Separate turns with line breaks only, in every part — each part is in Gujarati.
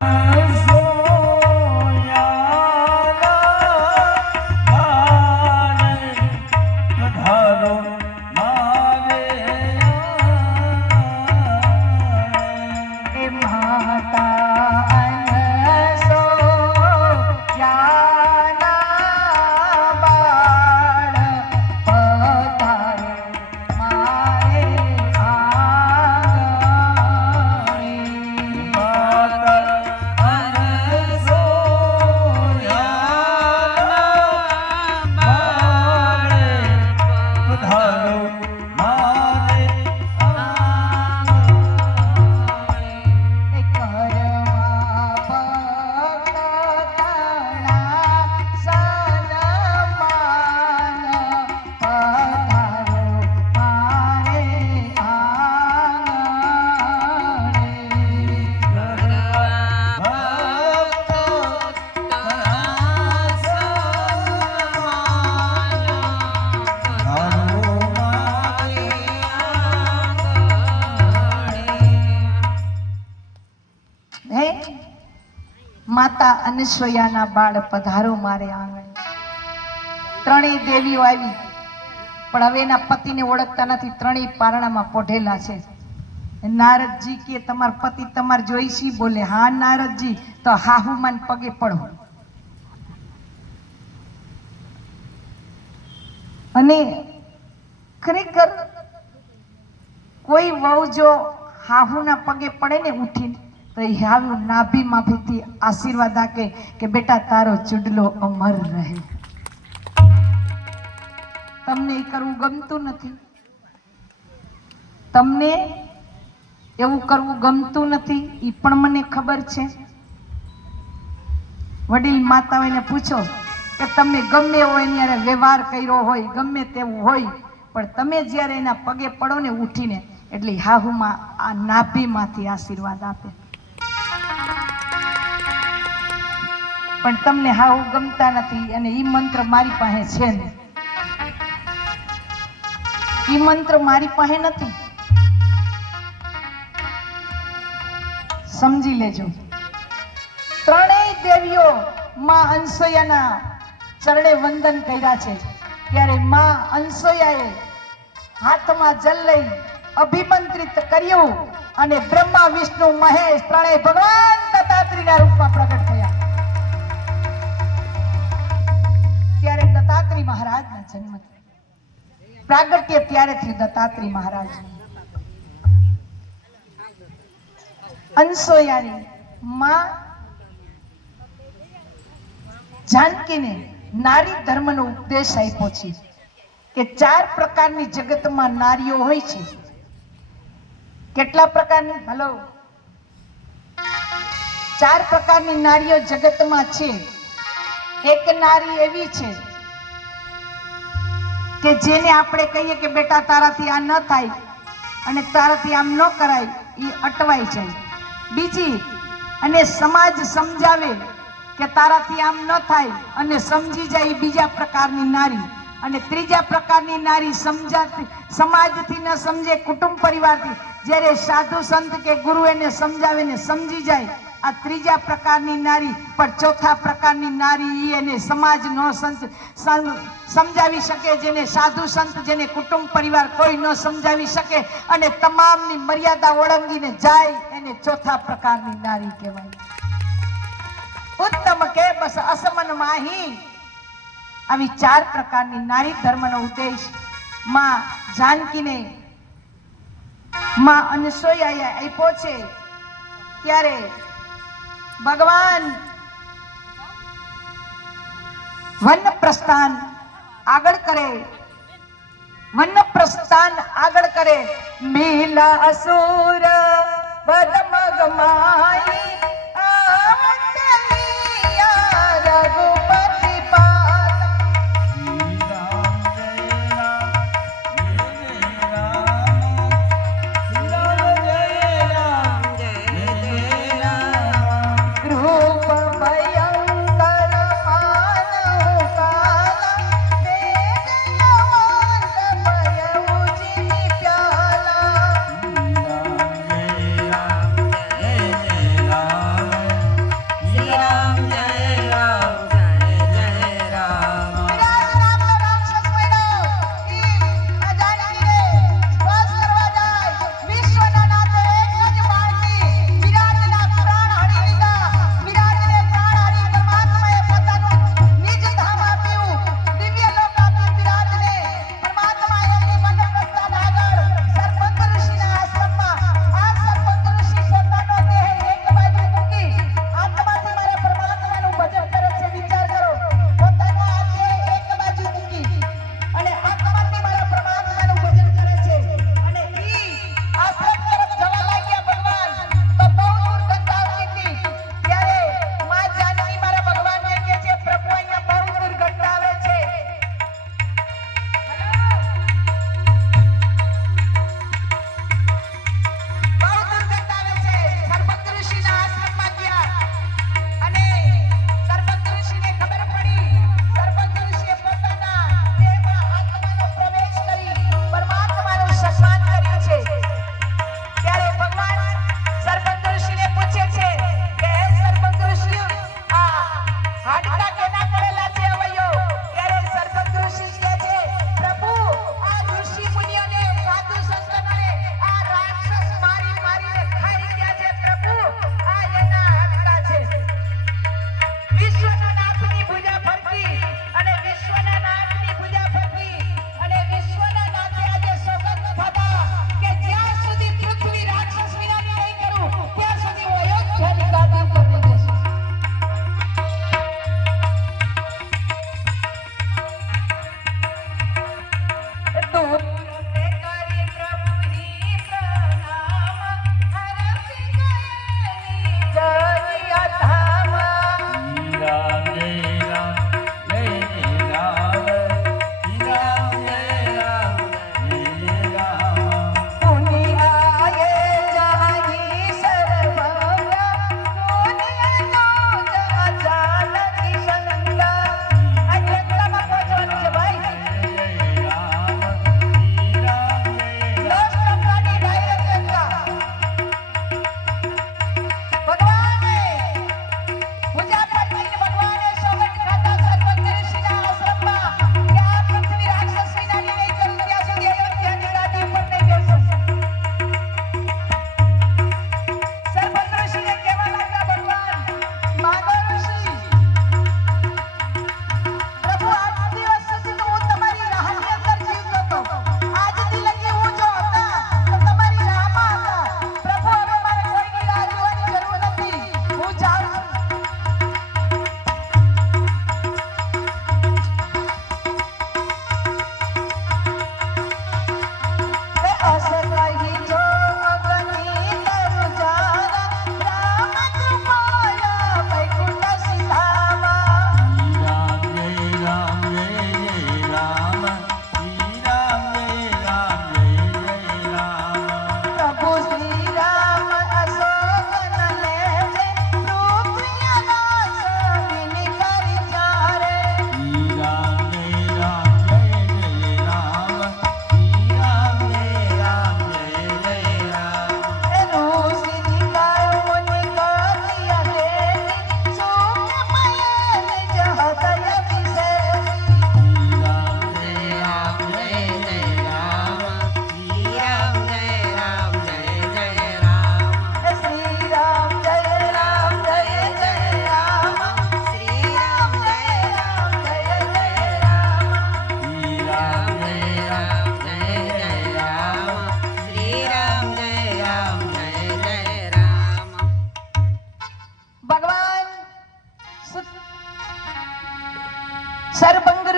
એ માતા બાળ પધારો મારે આંગણે. ત્રણેય દેવીઓ આવી. પણ હવે એના પતિને ઓળખતા નથી, ત્રણેય પારણામાં પોઢેલા છે. નારદજી કે તમાર પતિ તમાર જોઈશી બોલે, હા નારદજી, તો હાહુમાન પગે પડો. અને ખરેખર કોઈ વહુ જો હાહુના પગે પડે ને ઉઠીને તો એ હાહુ નાભી આશીર્વાદ આપે કે બેટા, તારો ચૂડલો અમર રહે. તમને એ કરવું ગમતું નથી? તમને એવું કરવું ગમતું નથી? એ પણ મને ખબર છે. વડીલ માતાઓને પૂછો કે તમે ગમે એવો એની અરે વ્યવહાર કર્યો હોય, ગમે તેવું હોય, પણ તમે જ્યારે એના પગે પડો ને ઉઠીને, એટલે હાહુમાં આ નાભીમાંથી આશીર્વાદ આપે. પણ તમને હાવ ગમતા નથી અને ઈ મંત્ર મારી પાસે છે ને ઈ મંત્ર મારી પાસે નથી. સમજી લેજો. ત્રણેય દેવીઓ માં અંસયાના ચરણે વંદન કર્યા છે. ત્યારે માં અંસયાએ હાથમાં જલ લઈ અભિમંત્રિત કર્યું અને બ્રહ્મા, વિષ્ણુ, મહેશ ત્રણેય ભગવાન દત્તાત્રીના રૂપમાં પ્રગટ થયા. દત્તાત્રી મહારાજના જન્મ પ્રાગટ્ય ત્યારે થયું દત્તાત્રી મહારાજ અંસોયાની માં જાનકીને નારી ધર્મનો ઉપદેશ આપ્યો છે કે ચાર પ્રકારની જગતમાં નારીઓ હોય છે. કેટલા પ્રકારની? હલો. ચાર પ્રકારની નારીઓ જગતમાં છે. એક નારી એવી છે કે જેને આપણે કહીએ કે બેટા, તારાથી આ ન થાય અને તારાથી આમ ન કરાય એ અટવાઈ જાય બીજી, અને સમાજ સમજાવે કે તારાથી આમ ન થાય અને સમજી જાય બીજા પ્રકારની નારી. અને ત્રીજા પ્રકારની નારી સમજાતી, સમાજથી ન સમજે, કુટુંબ પરિવારથી. જ્યારે સાધુ સંત કે ગુરુ એને સમજાવે ને સમજી જાય આ ત્રીજા પ્રકારની નારી, પણ ચોથા પ્રકારની નારી એને સમાજ નો સમજાવી શકે, જેને સાધુ સંત, જેને કુટુંબ પરિવાર કોઈ ન સમજાવી શકે, અને તમામની મર્યાદા ઓળંગીને જાય એને ચોથા પ્રકારની નારી કહેવાય. ઉત્તમ કે બસ અસમન માહી. આવી ચાર પ્રકારની નારી ધર્મનો ઉદ્દેશમાં જાનકીને માં અનસોયાએ આપ્યો છે. ત્યારે ભગવાન. વન પ્રસ્થાન આગળ કરે. વન પ્રસ્થાન આગળ કરે. મેલા અસુર વદમગમાઈ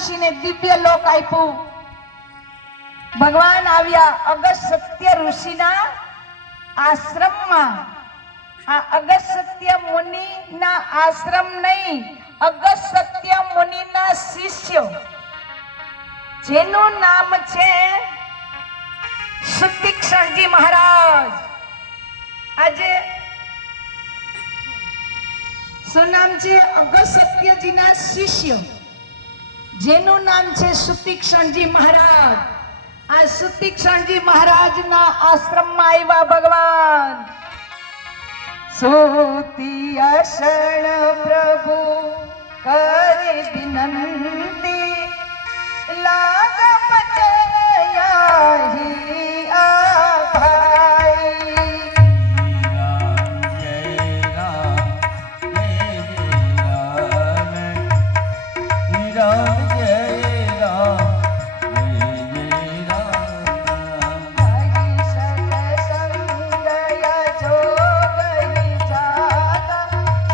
ઋષિને દિવ્ય લોક આપ્યું. ભગવાન આવ્યા અગસ્ત્ય ઋષિના આશ્રમમાં. આ અગસ્ત્ય મુનિના આશ્રમ નહીં અગસ્ત્ય મુનિના શિષ્ય. જેનું નામ છે સુતિક્ષણજી મહારાજ. આજે શું નામ છે? અગસ્ત્યજીના શિષ્ય. જેનું નામ છે સુતીક્ષણજી મહારાજ. આ સુતીક્ષણજી મહારાજના આશ્રમમાં આવ્યા ભગવાન. સુતી અશણ પ્રભુ કરી વિનંતી લાગ પચયાહી